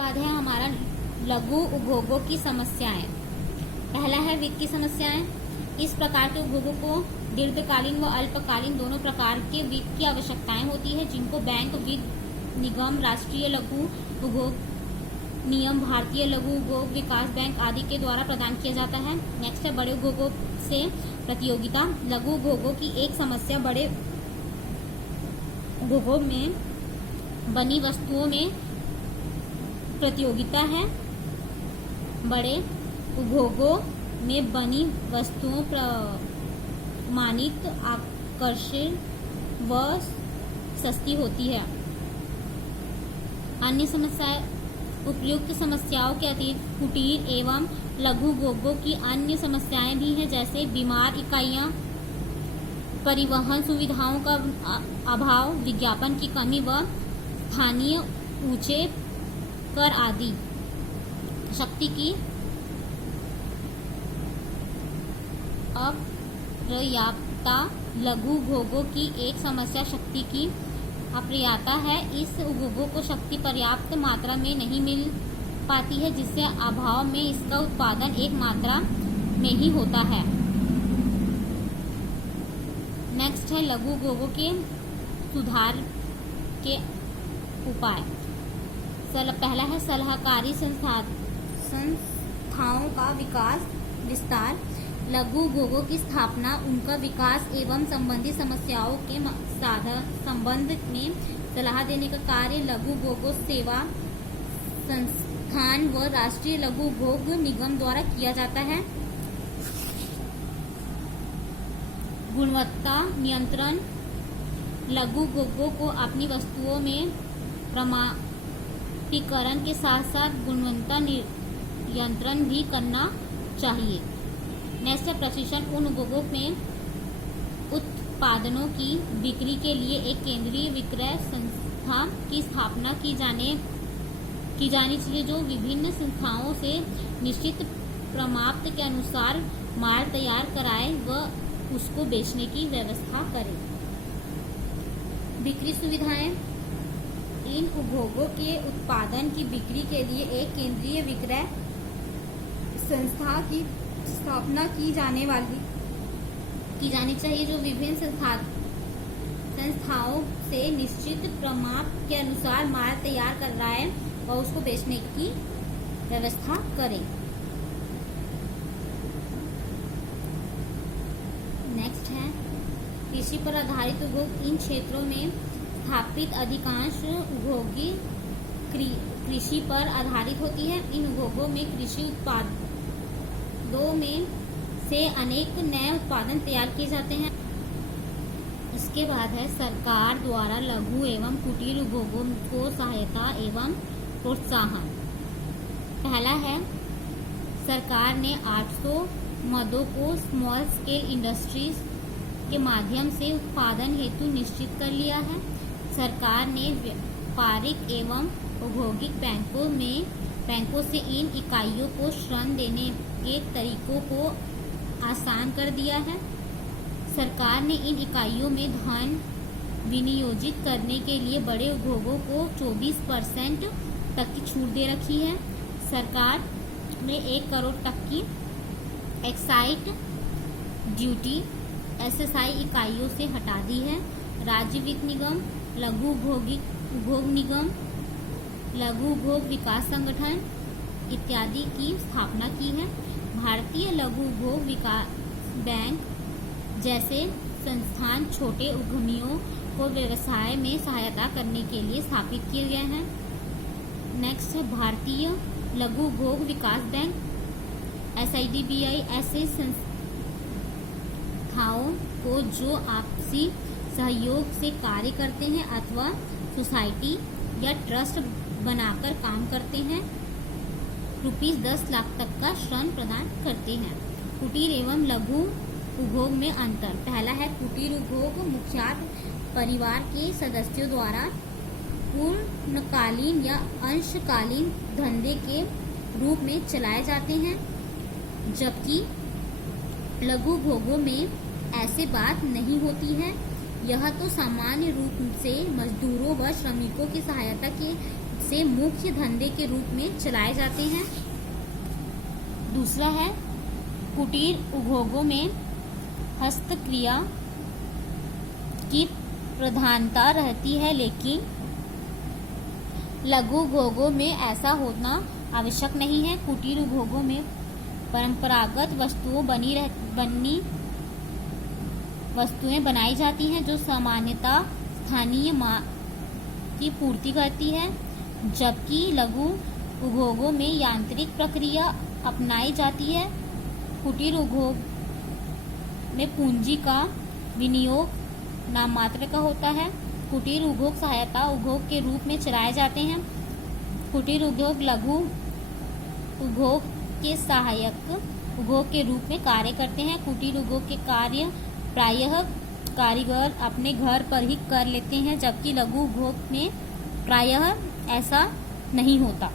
बाद है हमारा लघु उद्योगों की समस्याएं। पहला है वित्त की समस्याएं। इस प्रकार के उद्योगों को दीर्घकालीन व अल्पकालीन दोनों प्रकार के वित्त की आवश्यकताएं होती है, जिनको बैंक वित्त निगम, राष्ट्रीय लघु उद्योग नियम, भारतीय लघु उद्योग विकास बैंक आदि के द्वारा प्रदान किया जाता है। नेक्स्ट है बड़े उद्योगों से प्रतियोगिता। लघु उद्योगों की एक समस्या बड़े उद्योगों में बनी वस्तुओं में प्रतियोगिता है। बड़े उद्योगों में बनी वस्तुओं प्रमाणित, आकर्षक व सस्ती होती है। अन्य समस्याएं। उपयुक्त समस्याओं के अतिरिक्त कुटीर एवं लघु उद्योगों की अन्य समस्याएं भी हैं, जैसे बीमार इकाइयां, परिवहन सुविधाओं का अभाव, विज्ञापन की कमी व स्थानीय ऊंचे कर आदि। शक्ति की अपर्याप्तता। लघु उद्योगों की एक समस्या शक्ति की अपर्याप्तता है। इस उद्योगों को शक्ति पर्याप्त मात्रा में नहीं मिल पाती है, जिससे अभाव में इसका उत्पादन एक मात्रा में ही होता है। नेक्स्ट है लघु उद्योगों के सुधार के उपाय। पहला है सलाहकारी संस्थाओं का विस्तार। लघु उद्योगों की स्थापना, उनका विकास एवं संबंधित समस्याओं के संबंध में सलाह देने का कार्य लघु उद्योगों सेवा संस्थान व राष्ट्रीय लघु उद्योग निगम द्वारा किया जाता है। गुणवत्ता नियंत्रण। लघु उद्योगों को अपनी वस्तुओं में प्रमाणीकरण के साथ साथ गुणवत्ता नियंत्रण भी करना चाहिए। नेक्स्ट प्रशिक्षण। उन उद्योगों में उत्पादनों की बिक्री के लिए एक केंद्रीय विक्रय संस्था की स्थापना की जानी चाहिए, जो विभिन्न संस्थाओं से निश्चित प्रमाण के अनुसार माल तैयार कराए व उसको बेचने की व्यवस्था करे। बिक्री सुविधाएं। इन उद्योगों के उत्पादन की बिक्री के लिए एक केंद्रीय विक्रय संस्था की स्थापना की जानी चाहिए, जो विभिन्न संस्थाओं से निश्चित प्रमाण के अनुसार माल तैयार कर रहा है और उसको बेचने की व्यवस्था करे। नेक्स्ट है कृषि पर आधारित उद्योग। इन क्षेत्रों में स्थापित अधिकांश उद्योगी कृषि पर आधारित होती है। इन उद्योगों में कृषि उत्पादों में से अनेक नए उत्पादन तैयार किए जाते हैं। इसके बाद है सरकार द्वारा लघु एवं कुटीर उद्योगों को सहायता एवं प्रोत्साहन। पहला है सरकार ने 800 मदों को स्मॉल स्केल इंडस्ट्रीज के माध्यम से उत्पादन हेतु निश्चित कर लिया है। सरकार ने व्यापारिक एवं औद्योगिक बैंकों से इन इकाइयों को ऋण देने के तरीकों को आसान कर दिया है। सरकार ने इन इकाइयों में धन विनियोजित करने के लिए बड़े उद्योगों को 24% तक की छूट दे रखी है। सरकार ने 1 करोड़ तक की एक्साइज ड्यूटी एसएसआई इकाइयों से हटा दी है। राज्य वित्त निगम, लघु उद्योग निगम, लघु उद्योग विकास संगठन इत्यादि की स्थापना की है। भारतीय लघु उद्योग विकास बैंक जैसे संस्थान छोटे उद्यमियों को व्यवसाय में सहायता करने के लिए स्थापित किए गए हैं। नेक्स्ट है भारतीय लघु उद्योग विकास बैंक SIDBI ऐसे संस्थाओं को जो आपसी सहयोग से कार्य करते हैं अथवा सोसाइटी या ट्रस्ट बनाकर काम करते हैं, ₹10 लाख तक का ऋण प्रदान करते हैं। कुटीर एवं लघु उद्योग में अंतर। पहला है कुटीर उद्योग मुख्यतः परिवार के सदस्यों द्वारा पूर्णकालीन या अंशकालीन धंधे के रूप में चलाए जाते हैं, जबकि लघु उद्योगों में ऐसे बात नहीं होती है। यह तो सामान्य रूप से मजदूरों व श्रमिकों की सहायता के से मुख्य धंधे के रूप में चलाए जाते हैं। दूसरा है कुटीर उद्योगों में हस्तक्रिया की प्रधानता रहती है, लेकिन लघु उद्योगों में ऐसा होना आवश्यक नहीं है। कुटीर उद्योगों में परंपरागत वस्तुएं बनाई जाती हैं जो सामान्यतः स्थानीय मांग की पूर्ति करती है, जबकि लघु उद्योगों में यांत्रिक प्रक्रिया अपनाई जाती है। कुटीर उद्योग में पूंजी का विनियोग नाम मात्र का होता है। कुटीर उद्योग सहायता उद्योग के रूप में चलाए जाते हैं। कुटीर उद्योग लघु उद्योग के सहायक उद्योग के रूप में कार्य करते हैं। कुटीर उद्योग के कार्य प्रायः कारीगर अपने घर पर ही कर लेते हैं, जबकि लघु उद्योग में प्रायः ऐसा नहीं होता।